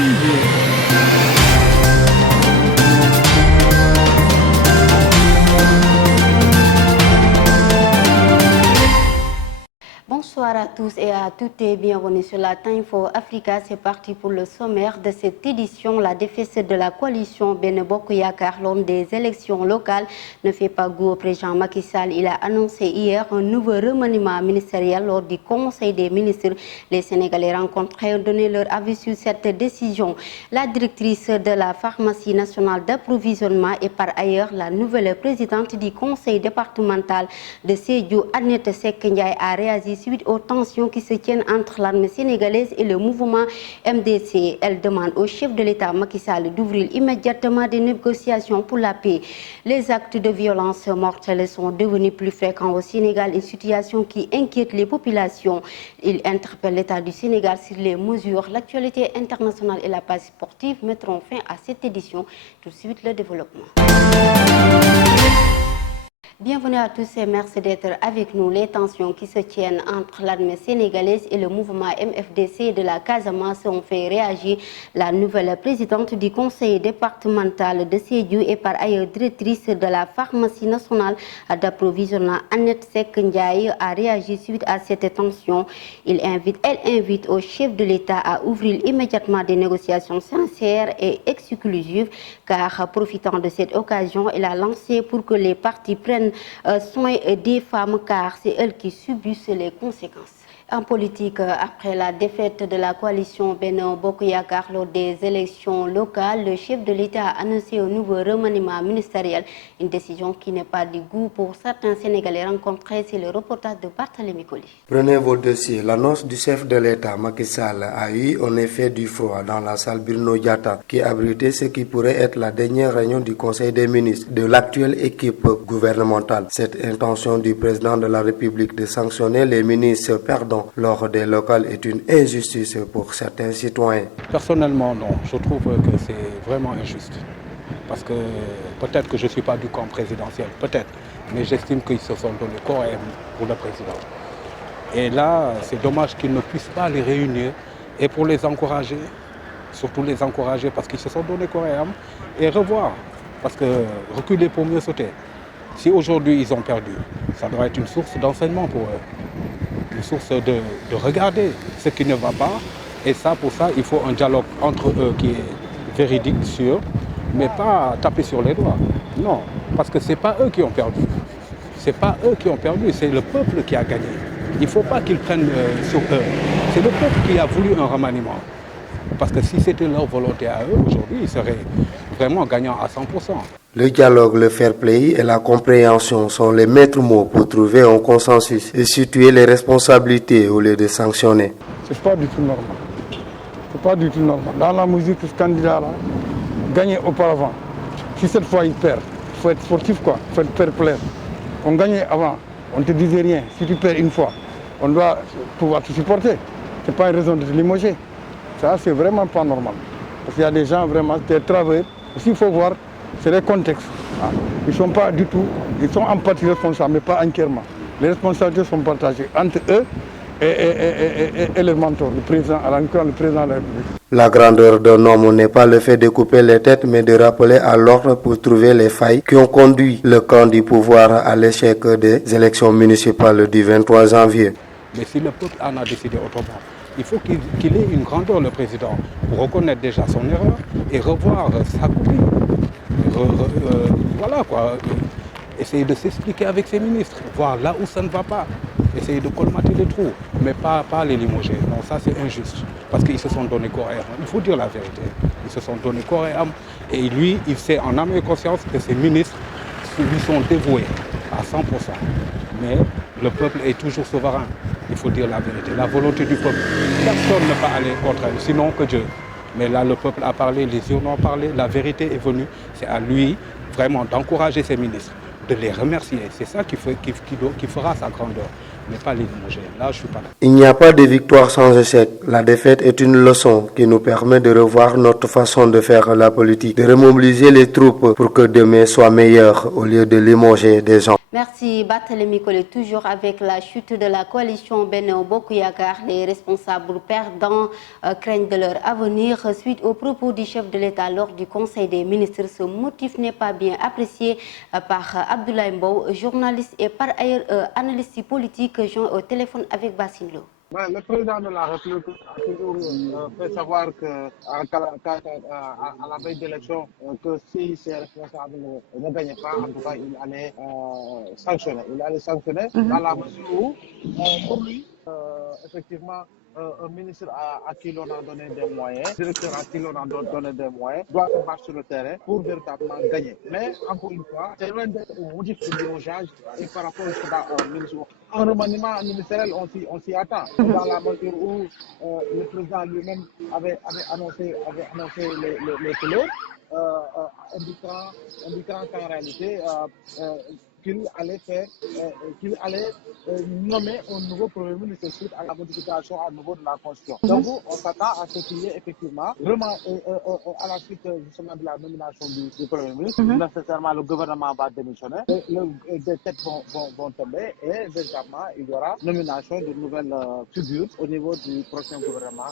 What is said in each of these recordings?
janvier. Bonsoir à tous et à toutes et bienvenue sur la Time for Africa. C'est parti pour le sommaire de cette édition. La défaite de la coalition Benno Bokk Yakaar lors des élections locales ne fait pas goût au président Macky Sall. Il a annoncé hier un nouveau remaniement ministériel lors du Conseil des ministres. Les Sénégalais rencontrés ont donné leur avis sur cette décision. La directrice de la pharmacie nationale d'approvisionnement et par ailleurs la nouvelle présidente du Conseil départemental de Sédhiou, Annette Seck Ndiaye, a réagi suite aux tensions qui se tiennent entre l'armée sénégalaise et le mouvement MDC. Elle demande au chef de l'État Macky Sall d'ouvrir immédiatement des négociations pour la paix. Les actes de violence mortelle sont devenus plus fréquents au Sénégal, une situation qui inquiète les populations. Il interpelle l'État du Sénégal sur les mesures. L'actualité internationale et la page sportive mettront fin à cette édition. Tout de suite, le développement. Bienvenue à tous et merci d'être avec nous. Les tensions qui se tiennent entre l'armée sénégalaise et le mouvement MFDC de la Casamance ont fait réagir la nouvelle présidente du conseil départemental de Sédhiou et par ailleurs directrice de la pharmacie nationale d'approvisionnement, Annette Seck Ndiaye, a réagi suite à cette tension. Elle invite au chef de l'État à ouvrir immédiatement des négociations sincères et exclusives car profitant de cette occasion, elle a lancé pour que les partis prennent soin des femmes car c'est elles qui subissent les conséquences. En politique, après la défaite de la coalition Benno Bokk Yakaar lors des élections locales, le chef de l'État a annoncé un nouveau remaniement ministériel, une décision qui n'est pas du goût pour certains Sénégalais rencontrés. C'est le reportage de Barthélémy Colly. Prenez vos dossiers. L'annonce du chef de l'État, Macky Sall, a eu en effet du froid dans la salle Bruno Diatta, qui abritait ce qui pourrait être la dernière réunion du Conseil des ministres de l'actuelle équipe gouvernementale. Cette intention du président de la République de sanctionner les ministres perdants lors des locales est une injustice pour certains citoyens. Personnellement, non. Je trouve que c'est vraiment injuste. Parce que peut-être que je ne suis pas du camp présidentiel, peut-être. Mais j'estime qu'ils se sont donné corps et âme pour le président. Et là, c'est dommage qu'ils ne puissent pas les réunir et pour les encourager, surtout les encourager parce qu'ils se sont donné corps et âme et revoir. Parce que reculer pour mieux sauter. Si aujourd'hui ils ont perdu, ça doit être une source d'enseignement pour eux. Une source de regarder ce qui ne va pas. Et ça, pour ça, il faut un dialogue entre eux qui est véridique, sûr, mais pas taper sur les doigts. Non, parce que ce n'est pas eux qui ont perdu. Ce n'est pas eux qui ont perdu, c'est le peuple qui a gagné. Il ne faut pas qu'ils prennent sur eux. C'est le peuple qui a voulu un remaniement. Parce que si c'était leur volonté à eux, aujourd'hui, ils seraient vraiment gagnants à 100%. Le dialogue, le fair play et la compréhension sont les maîtres mots pour trouver un consensus et situer les responsabilités au lieu de sanctionner. C'est pas du tout normal. C'est pas du tout normal. Dans la musique, ce candidat-là gagnait auparavant. Si cette fois il perd, il faut être sportif quoi, il faut être fair play. On gagnait avant, on ne te disait rien. Si tu perds une fois, on doit pouvoir te supporter. C'est pas une raison de te limoger. Ça, c'est vraiment pas normal. Parce qu'il y a des gens vraiment, des travailleurs. Aussi, il faut voir, c'est les contextes. Ils ne sont pas du tout, ils sont en partie responsables, mais pas entièrement. Les responsabilités sont partagées entre eux et leur mentor, le président, le président de la République. La grandeur d'un homme n'est pas le fait de couper les têtes, mais de rappeler à l'ordre pour trouver les failles qui ont conduit le camp du pouvoir à l'échec des élections municipales du 23 janvier. Mais si le peuple en a décidé autrement, il faut qu'il ait une grandeur, le président, pour reconnaître déjà son erreur et revoir sa copie. Voilà quoi. Essayer de s'expliquer avec ses ministres, voir là où ça ne va pas. Essayer de colmater les trous, mais pas les limoger. Non, ça c'est injuste. Parce qu'ils se sont donné corps et âme. Il faut dire la vérité. Ils se sont donné corps et âme. Et lui, il sait en âme et conscience que ses ministres lui sont dévoués à 100%. Mais le peuple est toujours souverain. Il faut dire la vérité. La volonté du peuple. Personne ne peut aller contre elle, sinon que Dieu. Mais là, le peuple a parlé, les urnes ont parlé, la vérité est venue. C'est à lui vraiment d'encourager ses ministres, de les remercier. C'est ça qui fera sa grandeur. mais pas les limoger. Là, je suis pas là. Il n'y a pas de victoire sans échec. La défaite est une leçon qui nous permet de revoir notre façon de faire la politique, de remobiliser les troupes pour que demain soit meilleur au lieu de limoger des gens. Merci Barthélémy Collé. Toujours avec la chute de la coalition Benno Bokk Yakaar, les responsables perdants craignent de leur avenir suite aux propos du chef de l'État lors du Conseil des ministres. Ce motif n'est pas bien apprécié par Abdoulaye Mbow, journaliste et par ailleurs analyste politique, joint au téléphone avec Bassine Lo. Le président de la République a toujours fait savoir qu'à la veille d'élection, que si ses responsables ne gagnaient pas, en tout cas, il allait sanctionner. Il allait sanctionner dans la mesure où, pour lui, effectivement, un ministre à qui l'on a donné des moyens, un directeur à qui l'on a donné des moyens, doit se battre sur le terrain pour véritablement gagner. Mais, encore une fois, c'est loin d'être un motif de limogeage et par rapport au ministre. Un remaniement ministériel, on s'y attend, dans la mesure où le président lui-même avait annoncé les couleurs, indiquant qu'en réalité, qu'il allait nommer un nouveau Premier ministre suite à la modification à nouveau de la Constitution. Donc, on s'attend à ce qu'il y ait effectivement, vraiment, à la suite justement de la nomination du Premier ministre, nécessairement le gouvernement va démissionner, des têtes vont tomber et véritablement, il y aura nomination de nouvelles figures au niveau du prochain gouvernement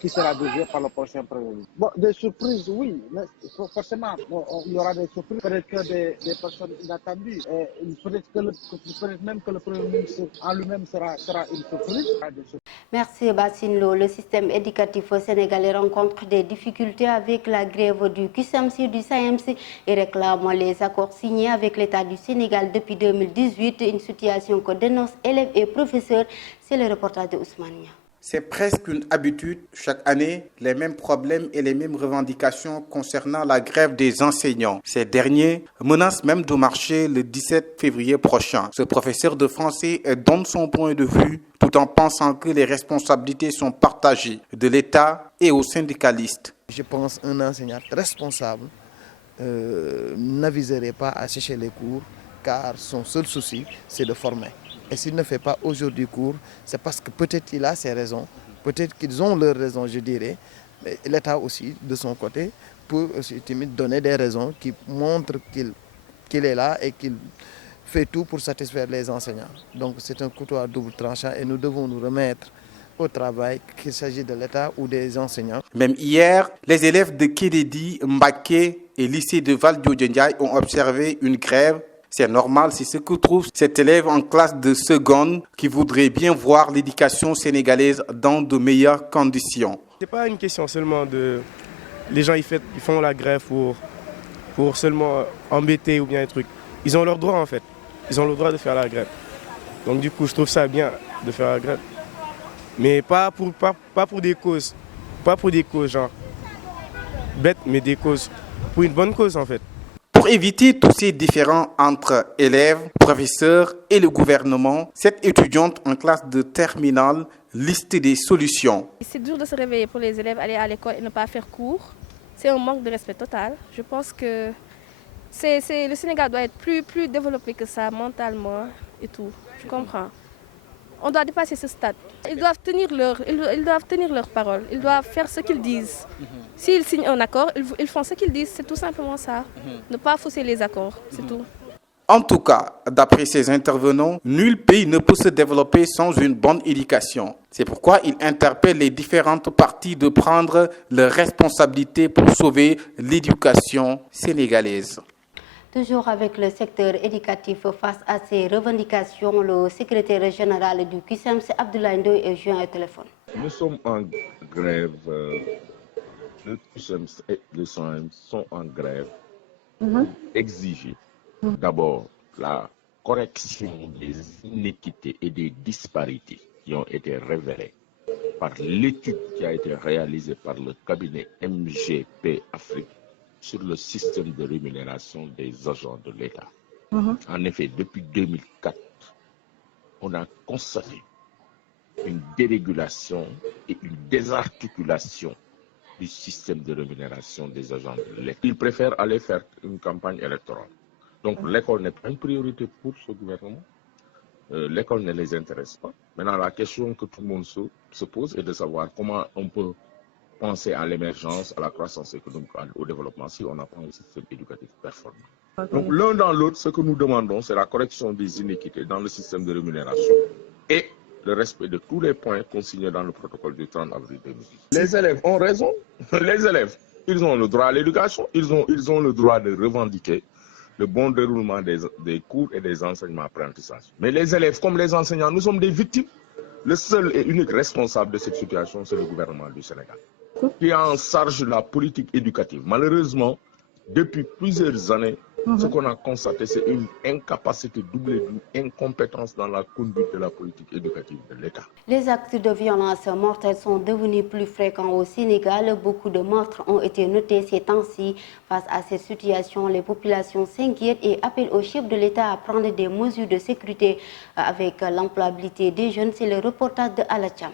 qui sera dirigé par le prochain Premier ministre. Bon, des surprises, oui, mais forcément, il y aura des surprises, peut-être que des personnes inattendues. Peut-être même que le Premier ministre en lui-même sera une surprise. Merci Bassine Lo. Le système éducatif sénégalais rencontre des difficultés avec la grève du CUSEMS du SAEMS et réclame les accords signés avec l'État du Sénégal depuis 2018, une situation que dénoncent élèves et professeurs. C'est le reportage de Ousmane Nia. C'est presque une habitude, chaque année, les mêmes problèmes et les mêmes revendications concernant la grève des enseignants. Ces derniers menacent même de marcher le 17 février prochain. Ce professeur de français donne son point de vue tout en pensant que les responsabilités sont partagées de l'État et aux syndicalistes. Je pense qu'un enseignant responsable n'aviserait pas à sécher les cours car son seul souci, c'est de former. Et s'il ne fait pas aujourd'hui cours, c'est parce que peut-être il a ses raisons, peut-être qu'ils ont leurs raisons, je dirais, mais l'État aussi, de son côté, peut aussi donner des raisons qui montrent qu'il est là et qu'il fait tout pour satisfaire les enseignants. Donc c'est un couteau à double tranchant et nous devons nous remettre au travail, qu'il s'agisse de l'État ou des enseignants. Même hier, les élèves de Kédédi, Mbaké et lycée de Val-Diodiaye ont observé une grève. C'est normal, c'est ce que trouve cet élève en classe de seconde qui voudrait bien voir l'éducation sénégalaise dans de meilleures conditions. Ce n'est pas une question seulement de... Les gens ils font la grève pour seulement embêter ou bien un truc. Ils ont leur droit en fait. Ils ont le droit de faire la grève. Donc du coup, je trouve ça bien de faire la grève. Mais pas pour des causes. Pas pour des causes genre bêtes, mais des causes pour une bonne cause en fait. Pour éviter tous ces différends entre élèves, professeurs et le gouvernement, cette étudiante en classe de terminale liste des solutions. C'est dur de se réveiller pour les élèves, aller à l'école et ne pas faire cours. C'est un manque de respect total. Je pense que le Sénégal doit être plus développé que ça, mentalement et tout. Je comprends. On doit dépasser ce stade. Ils doivent tenir leur parole. Ils doivent faire ce qu'ils disent. S'ils signent un accord, ils font ce qu'ils disent. C'est tout simplement ça. Ne pas fausser les accords, c'est tout. En tout cas, d'après ces intervenants, nul pays ne peut se développer sans une bonne éducation. C'est pourquoi ils interpellent les différentes parties de prendre leurs responsabilités pour sauver l'éducation sénégalaise. Toujours avec le secteur éducatif face à ces revendications, le secrétaire général du CUSEMS, Abdoulaye Ndoye, est joint au téléphone. Nous sommes en grève, le CUSEMS et le SAEMS sont en grève exigée. D'abord, la correction des inéquités et des disparités qui ont été révélées par l'étude qui a été réalisée par le cabinet MGP Afrique sur le système de rémunération des agents de l'État. En effet, depuis 2004, on a constaté une dérégulation et une désarticulation du système de rémunération des agents de l'État. Ils préfèrent aller faire une campagne électorale. Donc l'école n'est pas une priorité pour ce gouvernement. l'école ne les intéresse pas. Maintenant, la question que tout le monde se pose est de savoir comment on peut penser à l'émergence, à la croissance économique, au développement si on n'a pas un système éducatif performant. Donc l'un dans l'autre, ce que nous demandons, c'est la correction des inéquités dans le système de rémunération et le respect de tous les points consignés dans le protocole du 30 avril 2010. Les élèves ont raison. Les élèves, ils ont le droit à l'éducation, ils ont le droit de revendiquer le bon déroulement des cours et des enseignements apprentissages. Mais les élèves, comme les enseignants, nous sommes des victimes. Le seul et unique responsable de cette situation, c'est le gouvernement du Sénégal, qui a en charge la politique éducative. Malheureusement, depuis plusieurs années, ce qu'on a constaté, c'est une incapacité doublée d'une incompétence dans la conduite de la politique éducative de l'État. Les actes de violence mortelle sont devenus plus fréquents au Sénégal. Beaucoup de meurtres ont été notés ces temps-ci. Face à cette situation, les populations s'inquiètent et appellent au chef de l'État à prendre des mesures de sécurité avec l'employabilité des jeunes. C'est le reportage de Alacham.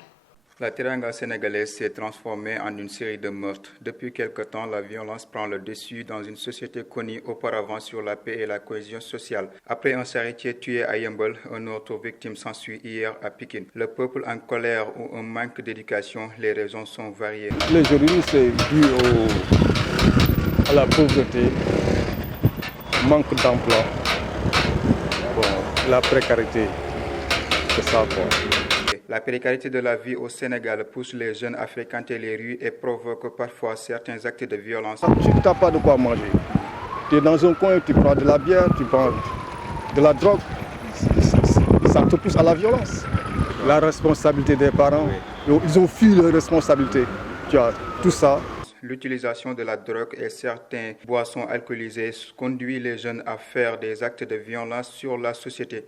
La Teranga sénégalaise s'est transformée en une série de meurtres. Depuis quelque temps, la violence prend le dessus dans une société connue auparavant sur la paix et la cohésion sociale. Après un charretier tué à Yembol, une autre victime s'ensuit hier à Pikine. Le peuple en colère ou un manque d'éducation, les raisons sont variées. Aujourd'hui, c'est dû à la pauvreté, manque d'emploi, la précarité, c'est ça quoi. La précarité de la vie au Sénégal pousse les jeunes à fréquenter les rues et provoque parfois certains actes de violence. Si tu n'as pas de quoi manger, tu es dans un coin, tu prends de la bière, tu prends de la drogue, ça te pousse à la violence. La responsabilité des parents, ils ont fui leur responsabilité. Tu as tout ça. L'utilisation de la drogue et certaines boissons alcoolisées conduit les jeunes à faire des actes de violence sur la société.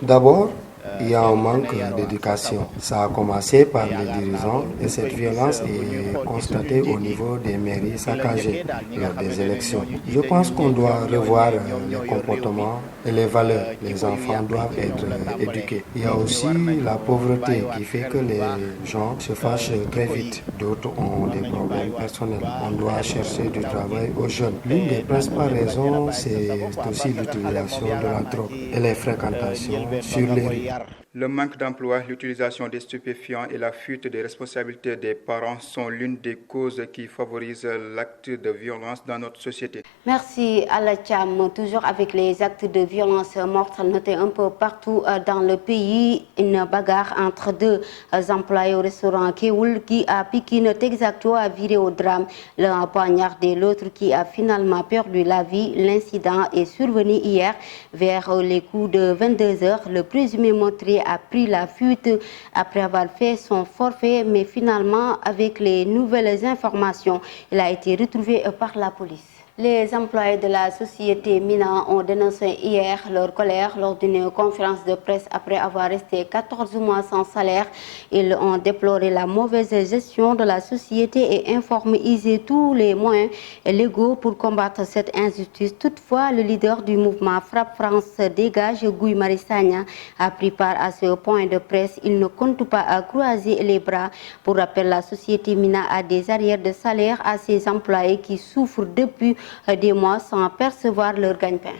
D'abord, il y a un manque d'éducation. Ça a commencé par les dirigeants et cette violence est constatée au niveau des mairies saccagées lors des élections. Je pense qu'on doit revoir les comportements et les valeurs. Les enfants doivent être éduqués. Il y a aussi la pauvreté qui fait que les gens se fâchent très vite. D'autres ont des problèmes personnels. On doit chercher du travail aux jeunes. L'une des principales raisons, c'est aussi l'utilisation de la drogue et les fréquentations sur les rues. Le manque d'emploi, l'utilisation des stupéfiants et la fuite des responsabilités des parents sont l'une des causes qui favorisent l'acte de violence dans notre société. Merci Alacham. Toujours avec les actes de violence mortelle notés un peu partout dans le pays, une bagarre entre deux employés au restaurant Keoul qui a piqué notre exacto a viré au drame. L'un a poignardé l'autre qui a finalement perdu la vie. L'incident est survenu hier vers les coups de 22h. Le présumé meurtrier a pris la fuite après avoir fait son forfait, mais finalement, avec les nouvelles informations, il a été retrouvé par la police. Les employés de la société Mina ont dénoncé hier leur colère lors d'une conférence de presse après avoir resté 14 mois sans salaire. Ils ont déploré la mauvaise gestion de la société et informé tous les moyens légaux pour combattre cette injustice. Toutefois, le leader du mouvement Frappe France Dégage, Guy Marius Sagna, a pris part à ce point de presse. Il ne compte pas croiser les bras. Pour rappel, la société Mina a des arrières de salaire à ses employés qui souffrent depuis des mois sans percevoir leur gagne-pain.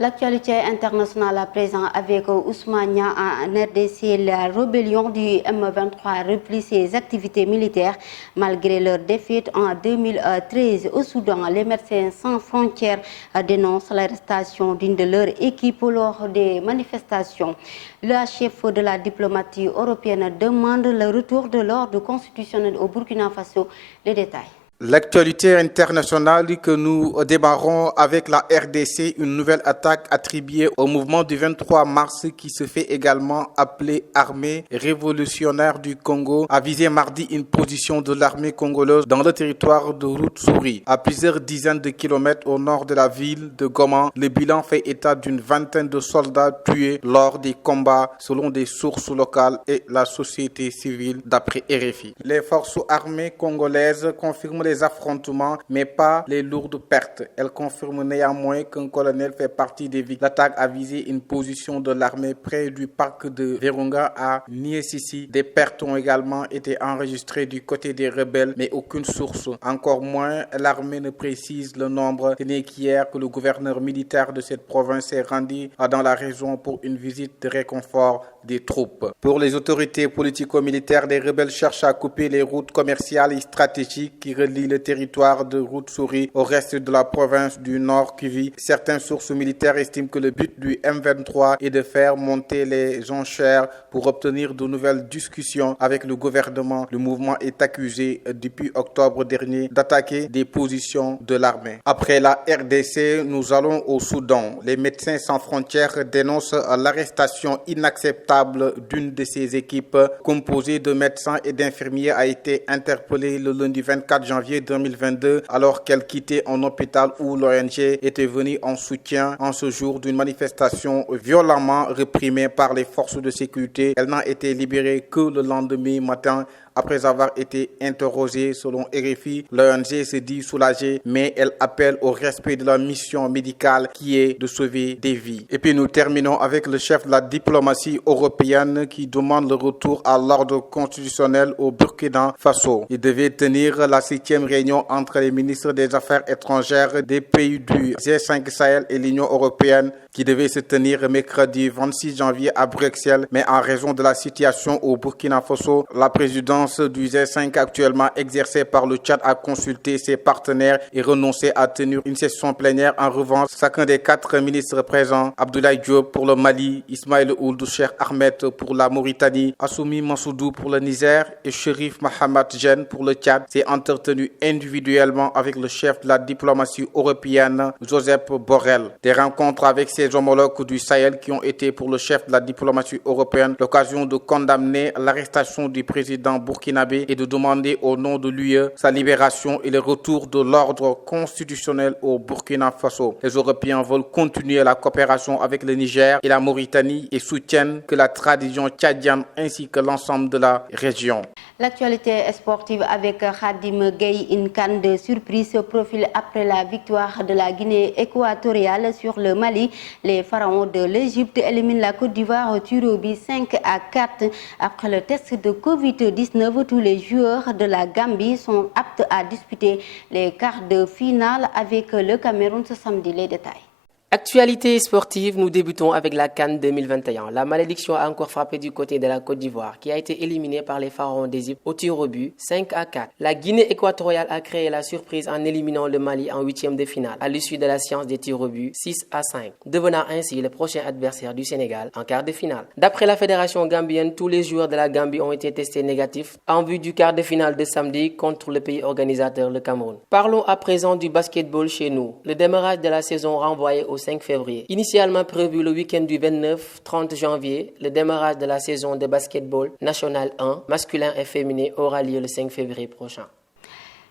L'actualité internationale à présent avec Ousmane en RDC. La rébellion du M23 replie ses activités militaires malgré leur défaite en 2013 au Soudan. Les Médecins sans frontières dénoncent l'arrestation d'une de leurs équipes lors des manifestations. Le chef de la diplomatie européenne demande le retour de l'ordre constitutionnel au Burkina Faso. Les détails. L'actualité internationale que nous démarrons avec la RDC, une nouvelle attaque attribuée au mouvement du 23 mars qui se fait également appeler Armée révolutionnaire du Congo, a visé mardi une position de l'armée congolaise dans le territoire de Rutshuri, à plusieurs dizaines de kilomètres au nord de la ville de Goma. Le bilan fait état d'une vingtaine de soldats tués lors des combats selon des sources locales et la société civile d'après RFI. Les forces armées congolaises confirment les affrontements, mais pas les lourdes pertes. Elle confirme néanmoins qu'un colonel fait partie des victimes. L'attaque a visé une position de l'armée près du parc de Virunga à Niessisi. Des pertes ont également été enregistrées du côté des rebelles, mais aucune source. Encore moins, l'armée ne précise le nombre. Ce n'est qu'hier que le gouverneur militaire de cette province s'est rendu dans la région pour une visite de réconfort des troupes. Pour les autorités politico-militaires, les rebelles cherchent à couper les routes commerciales et stratégiques qui relient le territoire de Rwenzori au reste de la province du Nord Kivu. Certaines sources militaires estiment que le but du M23 est de faire monter les enchères pour obtenir de nouvelles discussions avec le gouvernement. Le mouvement est accusé depuis octobre dernier d'attaquer des positions de l'armée. Après la RDC, nous allons au Soudan. Les Médecins sans frontières dénoncent l'arrestation inacceptable d'une de ses équipes composée de médecins et d'infirmiers a été interpellée le lundi 24 janvier 2022 alors qu'elle quittait un hôpital où l'ONG était venue en soutien en ce jour d'une manifestation violemment réprimée par les forces de sécurité. Elle n'a été libérée que le lendemain matin après avoir été interrogée. Selon RFI, l'ONG se dit soulagée, mais elle appelle au respect de la mission médicale qui est de sauver des vies. Et puis nous terminons avec le chef de la diplomatie européenne qui demande le retour à l'ordre constitutionnel au Burkina Faso. Il devait tenir la 7e réunion entre les ministres des Affaires étrangères des pays du G5 Sahel et l'Union européenne qui devait se tenir mercredi 26 janvier à Bruxelles, mais en raison de la situation au Burkina Faso, la présidence du G5 actuellement exercée par le Tchad a consulté ses partenaires et renoncé à tenir une session plénière. En revanche, chacun des 4 ministres présents, Abdoulaye Diop pour le Mali, Ismaël Ould Cheikh Ahmed pour la Mauritanie, Assoumi Massoudou pour le Niger et Chérif Mahamat Jen pour le Tchad, s'est entretenu individuellement avec le chef de la diplomatie européenne, Josep Borrell. Des rencontres avec ses homologues du Sahel qui ont été pour le chef de la diplomatie européenne l'occasion de condamner l'arrestation du président burkinabé et de demander au nom de l'UE sa libération et le retour de l'ordre constitutionnel au Burkina Faso. Les Européens veulent continuer la coopération avec le Niger et la Mauritanie et soutiennent que la tradition tchadienne ainsi que l'ensemble de la région. L'actualité sportive avec Khadim Gueye, une CAN de surprise se profile après la victoire de la Guinée équatoriale sur le Mali. Les pharaons de l'Égypte éliminent la Côte d'Ivoire au tir au but 5-4. Après le test de Covid-19, tous les joueurs de la Gambie sont aptes à disputer les quarts de finale avec le Cameroun ce samedi. Les détails. Actualité sportive, nous débutons avec la CAN 2021. La malédiction a encore frappé du côté de la Côte d'Ivoire, qui a été éliminée par les pharaons d'Égypte au tir au but 5-4. La Guinée équatoriale a créé la surprise en éliminant le Mali en 8e de finale, à l'issue de la séance des tirs au but 6-5, devenant ainsi le prochain adversaire du Sénégal en quart de finale. D'après la fédération gambienne, tous les joueurs de la Gambie ont été testés négatifs en vue du quart de finale de samedi contre le pays organisateur, le Cameroun. Parlons à présent du basketball chez nous. Le démarrage de la saison renvoyé au 5 février. Initialement prévu le week-end du 29-30 janvier, le démarrage de la saison de basketball national 1, masculin et féminin, aura lieu le 5 février prochain.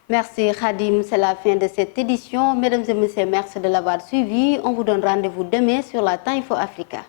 Merci Khadim, c'est la fin de cette édition. Mesdames et messieurs, merci de l'avoir suivi. On vous donne rendez-vous demain sur la Time for Africa.